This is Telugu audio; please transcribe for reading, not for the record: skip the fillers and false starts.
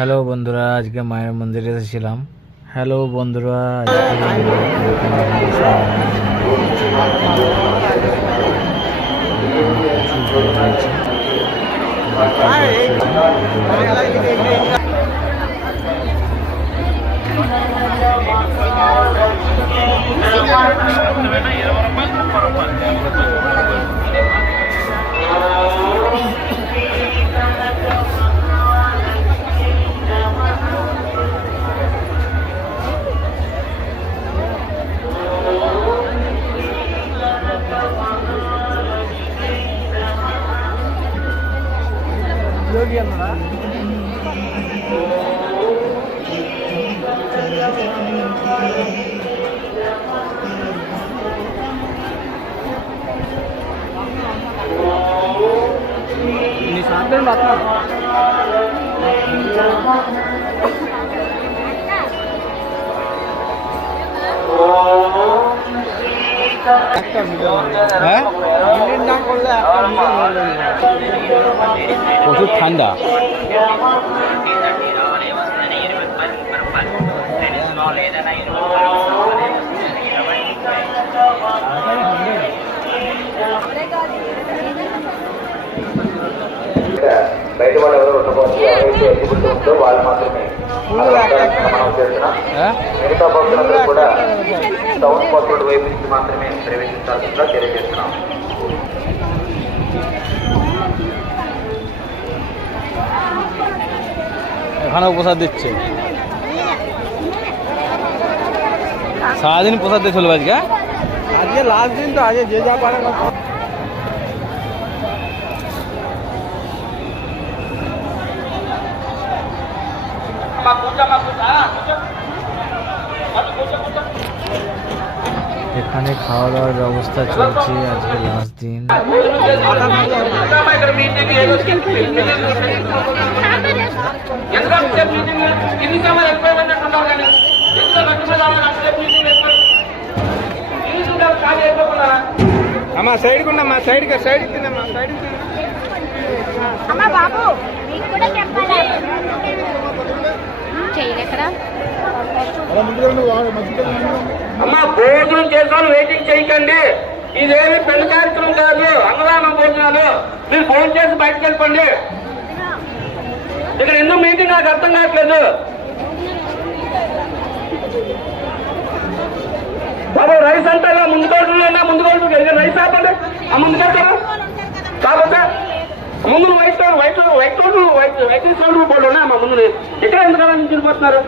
হ্যালো বন্ধুরা, আজকে মায়ের মন্দিরে এসেছিলাম। হ্যালো বন্ধুরা, প্রচুর ঠান্ডা। బయట వాళ్ళు ఎవరు ఉండకూడదు. ఎవరైతే ఎలిజిబిలిటీ ఉందో వాళ్ళు మాత్రమే మనం చేసిన మిగతా భక్తులందరూ కూడా టౌన్ కోర్టు వైపు నుంచి మాత్రమే ప్రవేశించాల్సిందిగా తెలియజేస్తున్నాం. এখানেও প্রসাদ দিচ্ছে, সারাদিন প্রসাদ দিয়ে চলবে। আজকে লাস্ট দিন তো, আজকে যে যা পারে না। এখানে খাওয়া দাওয়ার ব্যবস্থা চলছে, আজকে লাস্ট দিন। అమ్మా సైడ్ కున్నమ్మా, సైడ్ సైడ్ తిన్నమ్మా, సైడ్ అమ్మా బాబు నీకు కూడా చెప్పాలి చేయలేకరా. అమ్మా భోజనం చేసాను, వెయిటింగ్ చేయకండి. ఇదేమి పెళ్లి కార్యక్రమం కాదు, అన్నదాన భోజనాలు. మీరు ఫోన్ చేసి బయటకు వెళ్ళిపోండి. ఇక్కడ ఎందుకు మీటింగ్ నాకు అర్థం కావట్లేదు. బాబు రైస్ అంటారా? ముందుకోవట్లేనా? ముందుకోవట్లేదు రైస్ ఆపండి. ఆ ముందుకెళ్తారా? కాకపోతే ముందు white white white white white sound board ఉన్నా మా ముందు ఇక్కడ ఎందుకలా నుంచి పోతున్నారు?